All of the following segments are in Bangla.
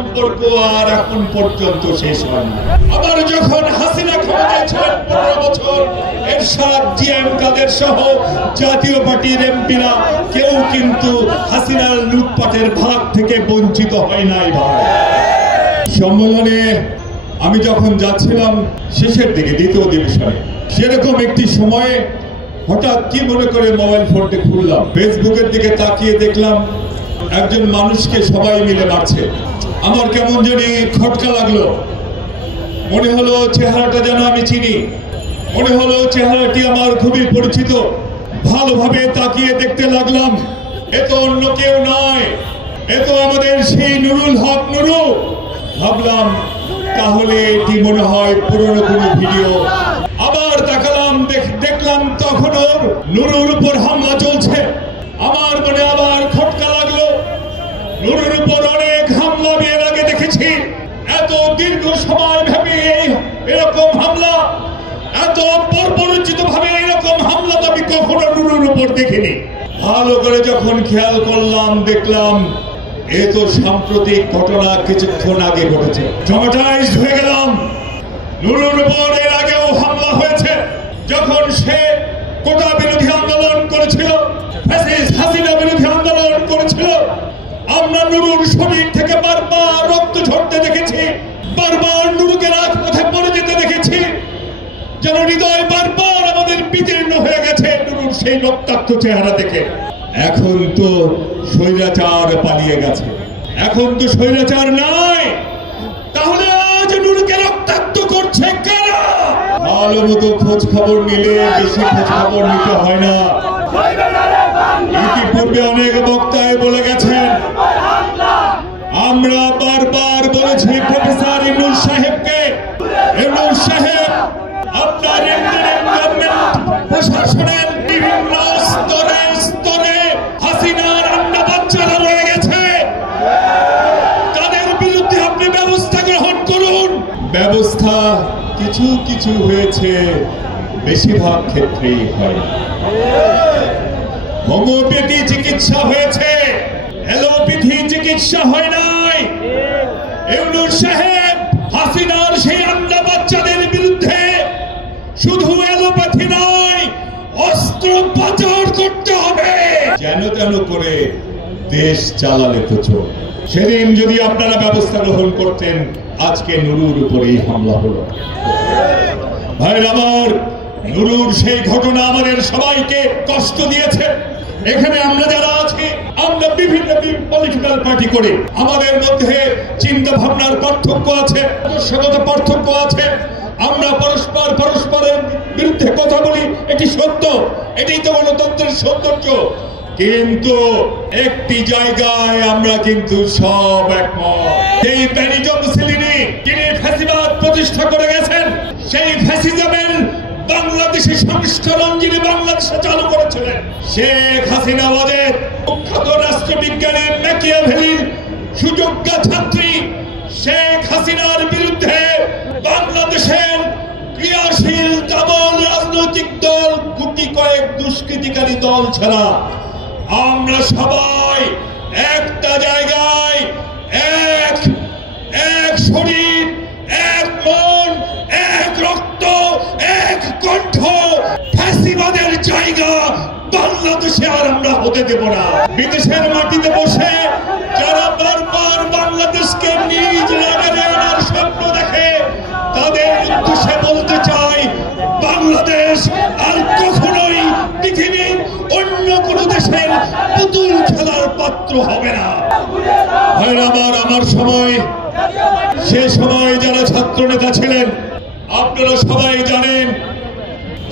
সম্পর্ক আর এখন পর্যন্ত শেষ হয়নি। আবার যখন হাসিনা ক্ষমতায় ছিলেন 15 বছর, এরশাদ, জিএম কাদের সহ জাতীয় পার্টির এমপিরা কেউ কিন্তু হাসিনার লুটপাটের ভাগ থেকে বঞ্চিত হয় নাই। ভাই, সম্মেলনে আমি যখন যাচ্ছিলাম শেষের দিকে দ্বিতীয় অধিবেশনে, সেরকম একটি সময়ে হঠাৎ কি মনে করে মোবাইল ফোনটি খুললাম, ফেসবুকের দিকে তাকিয়ে দেখলাম একজন মানুষকে সবাই মিলে মারছে। আমার কেমন জানি খটকা লাগলো, মনে হলো চেহারাটা যেন আমি চিনি, মনে হলো চেহারাটি আমার খুবই পরিচিত। ভালোভাবে তাকিয়ে দেখতে লাগলাম, এ তো অন্য কেউ নয়, এ তো আমাদের সেই নুরুল হক নুরু। ভাবলাম তাহলে এটি মনে হয় পুরনো কোনো ভিডিও। আবার তাকালাম, দেখলাম তখন ওর নুরুর উপর হামলা চলছে। আমার মনে আবার খটকা লাগলো, নুরুর উপর অনেক হামলা এর আগে দেখেছি, এত দীর্ঘ সময় ভাবে এরকম হামলা, এত পরিচিত ভাবে এরকম হামলা তো আমি কখনো নুরুর উপর দেখিনি। ভালো করে যখন খেয়াল করলাম, দেখলাম এ তো সাম্প্রতিক ঘটনা, কিছুক্ষণ আগে ঘটেছে। ট্রমাটাইজড হয়ে গেলাম। নুরুর উপর এর আগেও হামলা হয়েছে, যখন সে কোটা বিরোধী আন্দোলন করেছিল, ফ্যাসিস্ট হাসিনা বিরোধী আন্দোলন করেছিল। আমরা নুরুর শরীর থেকে বারবার রক্ত ঝরতে দেখেছি, বারবার নুরুকে রাজপথে পড়ে যেতে দেখেছি, যেন হৃদয় বারবার আমাদের বিদীর্ণ হয়ে গেছে নুরুর সেই রক্তাক্ত চেহারা দেখে। এখন তো স্বৈরাচার পালিয়ে গেছে, এখন তো স্বৈরাচার নাই, তাহলে আজ নুরুকে রক্তাক্ত করছে কারা? ভালো মতো খোঁজ খবর নিলে বেশি খোঁজ খবর নিতে হয় না। ইতিপূর্বে অনেক বক্তায় বলে গেছেন, আমরা বারবার বলেছি প্রফেসর ইউনূস সাহেবকে, ইউনূস সাহেব আপনার প্রশাসনের বিভিন্ন স্তরে স্তরে হাসিনার আন্ডা বাচ্চারা রয়ে গেছে, তাদের বিরুদ্ধে আপনি ব্যবস্থা গ্রহণ করুন। ব্যবস্থা কিছু কিছু হয়েছে, বেশিরভাগ ক্ষেত্রেই হয়। হোমিওপ্যাথি চিকিৎসা হয়েছে, অ্যালোপ্যাথি চিকিৎসা হয় নাই। ইউনূস সাহেব হাসিনার সেই আন্ডা বাচ্চাদের বিরুদ্ধে শুধু অ্যালোপ্যাথি নয়, অস্ত্রোপচার করতে হবে। যেন তেন করে দেশ চালালে তো চলবে। সেদিন যদি আপনারা ব্যবস্থা গ্রহণ করতেন, আজকে নুরুর উপরেই হামলা হলো। ভাইরা আমার, নুরুর সেই ঘটনা আমাদের সবাইকে কষ্ট দিয়েছে। এখানে আমরা যারা আছি, আমরা বিভিন্ন পলিটিক্যাল পার্টি করে আমাদের মধ্যে চিন্তা ভাবনার পার্থক্য আছে, আদর্শগত পার্থক্য আছে। আমরা পরস্পরের বিরুদ্ধে কথা বলি, এটি সত্য, এটাই তো গণতন্ত্রের সৌন্দর্য। কিন্তু একটি জায়গায় আমরা কিন্তু সব একমত। সেই বেনিজম সেলিনি, তিনি ফ্যাসিবাদ প্রতিষ্ঠা করে গেছেন, সেই ফ্যাসিজমের বাংলাদেশি সংস্করণ যিনি বাংলাদেশে চালু করেছিলেন, শেখ হাসিনা ওয়াজেদ, বিখ্যাত রাষ্ট্রবিজ্ঞানী ম্যাকিয়াভেলির সুযোগ্য ছাত্রী শেখ হাসিনার বিরুদ্ধে বাংলাদেশের ক্রিয়াশীল ডাবল রাজনৈতিক দল, গুটি কয়েক দুষ্কৃতিকারী দল ছাড়া আমরা সবাই একটা জায়গায়, এক শরীর, এক মন, এক রক্ত, এক কণ্ঠ। ফ্যাসিবাদের জায়গা বাংলাদেশে আর আমরা হতে দেব না। বিদেশের মাটিতে বসে যারা বারবার বাংলাদেশকে নিজ নাগালে আনার স্বপ্ন দেখে, তাদের উদ্দেশ্যে বলতে চাই, বাংলাদেশ আর কখনোই পৃথিবীর অন্য কোন দেশের পুতুল খেলার পাত্র হবে না। আমার সময়, সে সময় যারা ছাত্র নেতা ছিলেন, আপনারা সবাই জানেন,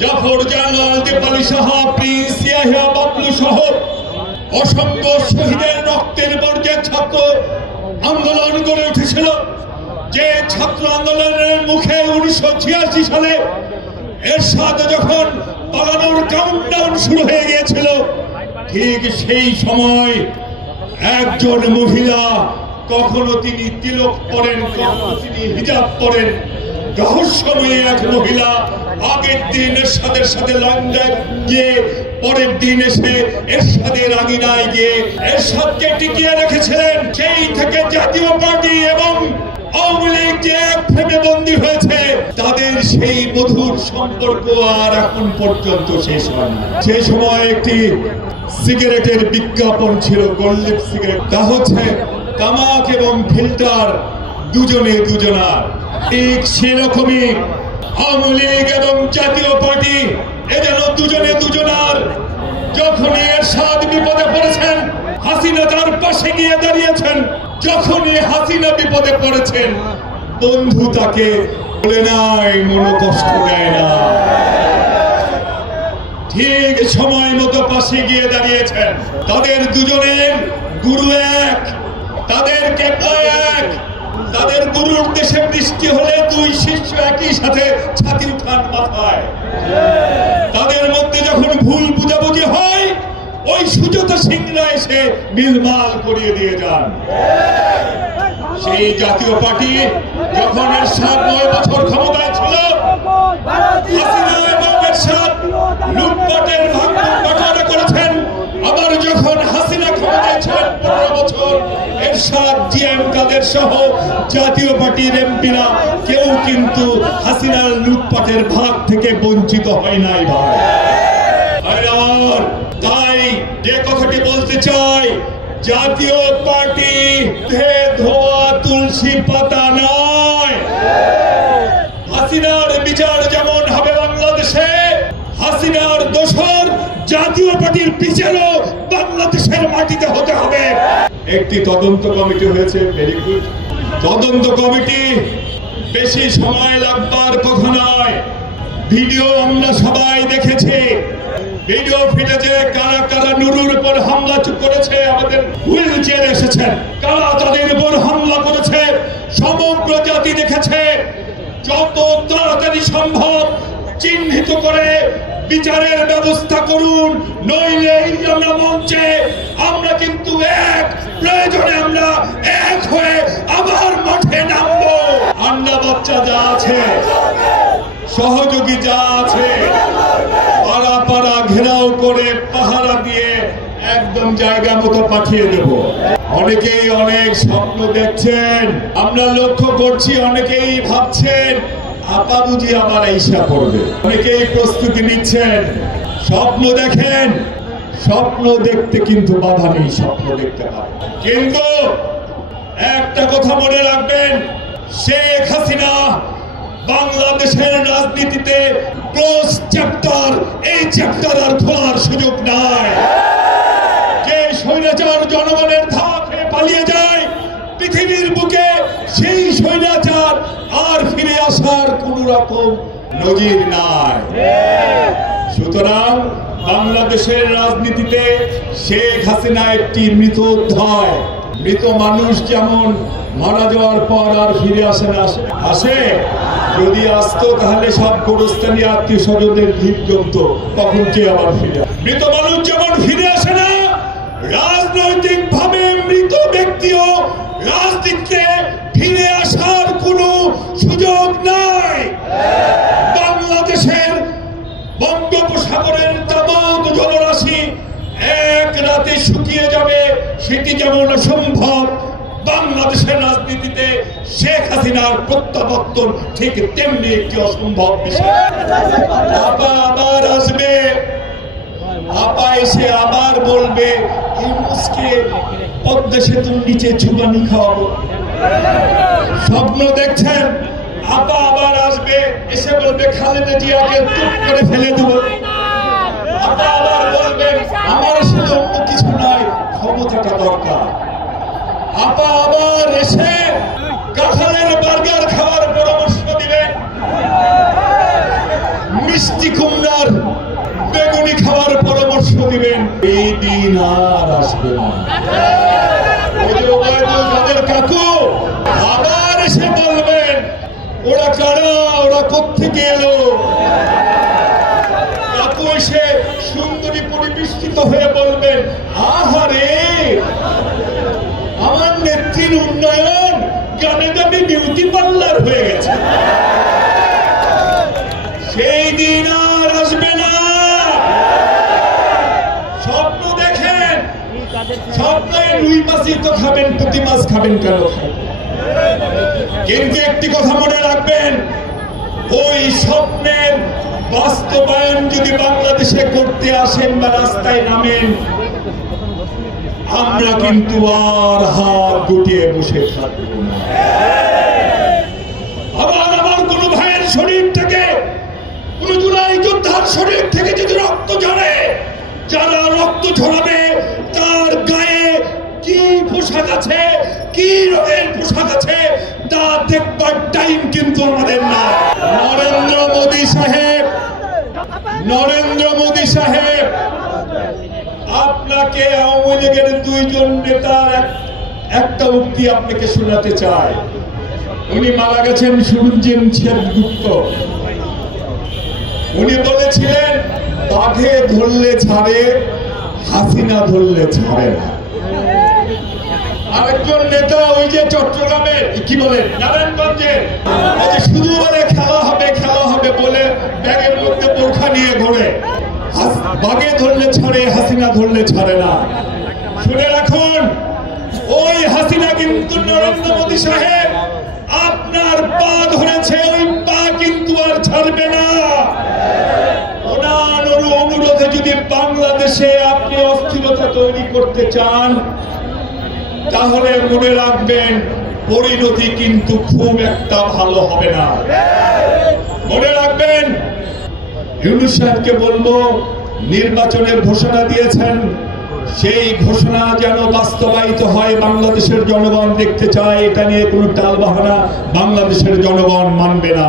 জাফর জালাল, দেপালী সাহা, প্রিন্স ইয়াহিয়া বাবলু সহ অসংখ্য শহীদের রক্তের বর্জ্যে ছাত্র আন্দোলন গড়ে উঠেছিল। যে ছাত্র আন্দোলনের মুখে 1986 সালে এরশাদ যখন পালানোর কাউন্টডাউন শুরু হয়ে গিয়েছিল, ঠিক সেই সময় একজন মহিলা, কখনো তিনি তিলক পরেন, কখনো তিনি হিজাব পরেন, রহস্যময়ী এক মহিলা আগের দিন এরশাদের সাথে লন্ডনে গিয়ে পরের দিন এসে এরশাদের আঙিনায় গিয়ে এরশাদকে টিকিয়ে রেখেছিলেন। সেই থেকে জাতীয় পার্টি এবং আওয়ামী লীগ যে এক প্রেমে বন্দী হয়েছে, তাদের সেই মধুর সম্পর্ক আর এখন পর্যন্ত শেষ হয়নি। সেই সময় একটি সিগারেটের বিজ্ঞাপন ছিল, গোল্ড সিগারেট, তা হচ্ছে তামাক এবং ফিল্টার দুজনে দুজনার। ঠিক সেরকমই আওয়ামী লীগ এবং জাতীয় পার্টি এ যেন দুজনে দুজনার। যখনই এরশাদ বিপদে পড়েছেন, হাসিনা তার পাশে গিয়ে দাঁড়িয়েছেন। যখনই হাসিনা বিপদে পড়েছেন, বন্ধু তাকে বলে নাই, মনো কষ্ট দেয় না, ঠিক সময় মতো পাশে গিয়ে দাঁড়িয়েছেন। তাদের দুজনের গুরু এক, তাদের কেবলা এক। তাদের গুরুর দেশে বৃষ্টি হলে দুই শিষ্য একই সাথে ছাতি উঠান মাথায়। তাদের মধ্যে যখন ভুল বুঝাবুঝি হয়, ওই সুজাতা সিংরা এসে মিলমাল করিয়ে দিয়ে যান। সেই জাতীয় পার্টি যখন এরশাদ 9 বছর ক্ষমতায় ছিল, হাসিনা এবং এরশাদ লুটপাটের ভাগ করেছেন। আবার যখন হাসিনা ক্ষমতায় ছিলেন 15 বছর, এরশাদ, জিএম কাদের সহ জাতীয় পার্টির এমপিরা কেউ কিন্তু হাসিনার লুটপাটের ভাগ থেকে বঞ্চিত হয় নাই ভাই। তাই যে কথাটি বলতে চাই, জাতীয় পার্টি ধোয়া তুলসী পাতা নয়। হাসিনার বিচার যেমন হবে বাংলাদেশে, হাসিনার দোসর জাতীয় পার্টির বিচারও বাংলাদেশের মাটিতে হতে হবে। একটি তদন্ত কমিটি হয়েছে, ভেরি গুড। তদন্ত কমিটি বেশি সময় লাগবার কথা নয়। ভিডিও আমরা সবাই দেখেছি। ভিডিও ফুটেজে কারা কারা নুরুর উপর হামলা করেছে, আমাদের হুইল চেয়ারে এসেছেন, কারা তাদের উপর হামলা করেছে সমগ্র জাতি দেখেছে। যত তাড়াতাড়ি সম্ভব চিহ্নিত করে বিচারের ব্যবস্থা করুন, নইলে আমরা মঞ্চে আমরা কিন্তু এক, প্রয়োজনে আমরা এক হয়ে আবার মাঠে নামবো। আন্ডা বাচ্চা যা আছে, সহযোগী যা আছে, পাড়া পাড়া ঘেরাও করে পাহারা দিয়ে একদম জায়গা মতো পাঠিয়ে দেব। অনেকেই অনেক স্বপ্ন দেখছেন, আমরা লক্ষ্য করছি। অনেকেই ভাবছেন আপা বুঝি আবার ঈশা করবে। অনেকেই প্রস্তুতি নিচ্ছেন। স্বপ্ন দেখেন, স্বপ্ন দেখতে কিন্তু বাধা নেই, স্বপ্ন দেখতে পারে। কিন্তু একটা কথা মনে রাখবেন, শেখ হাসিনা বাংলাদেশের রাজনীতিতে ক্লোজ চ্যাপ্টার, এই চ্যাপ্টার আর খোলার সুযোগ নাই। যে স্বৈরাচার জনগণের ধাক হয়ে পালিয়ে যায় পৃথিবীর বুকে, সেই স্বৈরাচার আর ফিরে আসার কোন রকম নজির নাই। সুতরাং বাংলাদেশের রাজনীতিতে শেখ হাসিনা একটি মৃত অধ্যায়। মৃত মানুষ যেমন মারা যাওয়ার পর আর ফিরে আসে না, আসে? যদি আসতো তাহলে সব গোরস্থানী আত্মীয় স্বজনদের ভিড় জমত, তখন কে আবার ফিরে? মৃত মানুষ যেমন ফিরে আসে না, রাজনৈতিক ভাবে মৃত ব্যক্তিও রাজনীতিতে ফিরে আসার কোনো সুযোগ নাই। বাংলাদেশের বঙ্গোপসাগরের তাবৎ জলরাশি এক রাতে শুকিয়ে যাবে, সেটি যেমন অসম্ভব, বাংলাদেশের রাজনীতিতে শেখ হাসিনার প্রত্যাবর্তন ঠিক তেমনি একটি অসম্ভব বিষয়। আপা আবার আসবে, আপা এসে আবার বলবে ইউনূসকে পদ্মা সেতুর নিচে চুবানি খাওয়াবো। স্বপ্ন দেখছেন, আপা আবার আসবে, এসে বলবে খালেদা জিয়াকে চুপ করে ফেলে দেবো। আপা আবার বলবে আমার আসলে অন্য কিছু নাই, ক্ষমতাটা দরকার। আপা আবার এসে কাঁঠালের বার্গার খাওয়ার পরামর্শ দিবেন, মিষ্টি কুমড়ার বেগুনি খাওয়ার পরামর্শ দিবেন। এই দিন আর আসবে না। কাকু আবার এসে বলবেন ওরা কারা, ওরা কোত্থেকে এলো। কাকু এসে সুন্দরী পরিবেষ্টিত হয়ে বলবেন আহারে আমার নেত্রীর উন্নয়ন গানে গানে বিউটি পার্লার হয়ে গেছে। সেই দিন আর আসবে না। স্বপ্নের রুই মাছই তো খাবেন, পুঁটি মাছ খাবেন কেন? কিন্তু একটি কথা মনে রাখবেন, ওই স্বপ্নের বাস্তবায়ন যদি বাংলাদেশে করতে আসেন বা রাস্তায় নামেন, আমরা কিন্তু আর হাত গুটিয়ে বসে থাকবো না। আবার আমার কোন ভাইয়ের শরীর থেকে, কোন জুলাই যোদ্ধার শরীর থেকে যদি রক্ত ঝরে, যারা রক্ত ঝরাবে তার গায়ে কি পোশাক আছে, কি রঙের পোশাক আছে, তা দেখবার টাইম কিন্তু আমাদের না। নরেন্দ্র মোদী সাহেব, আপনাকে আওয়ামী লীগের দুইজন নেতার একটা উক্তি আপনাকে শোনাতে চাই। উনি মারা গেছেন সুরঞ্জিত সেনগুপ্ত। উনি বলেছিলেন, বাঘে ধরলে ছাড়ে, হাসিনা ধরলে ছাড়ে না। আরেকজন নেতা ওই যে চট্টগ্রামের কি বলেন, নারায়ণগঞ্জের, শুধু বলে খেলা হবে বলে ব্যাগের মধ্যে বোরখা নিয়ে ঘোরে। বাঘে ধরলে ছাড়ে, হাসিনা ধরলে ছাড়ে না। শুনে রাখুন, ওই হাসিনা কিন্তু নরেন্দ্র মোদী সাহেব আপনার পা ধরেছে, ওই পা কিন্তু আর ছাড়বে না। ওনার অনুরোধে যদি বাংলাদেশে আপনি অস্থিরতা তৈরি করতে চান, তাহলে মনে রাখবেন পরিণতি কিন্তু খুব একটা ভালো হবে না। মনে রাখবেন, ইউনূস সাহেবকে বলবো, নির্বাচনের ঘোষণা দিয়েছেন, সেই ঘোষণা যেন বাস্তবায়িত হয়। বাংলাদেশের জনগণ দেখতে চায়, এটা নিয়ে কোনো টালবাহানা বাংলাদেশের জনগণ মানবে না।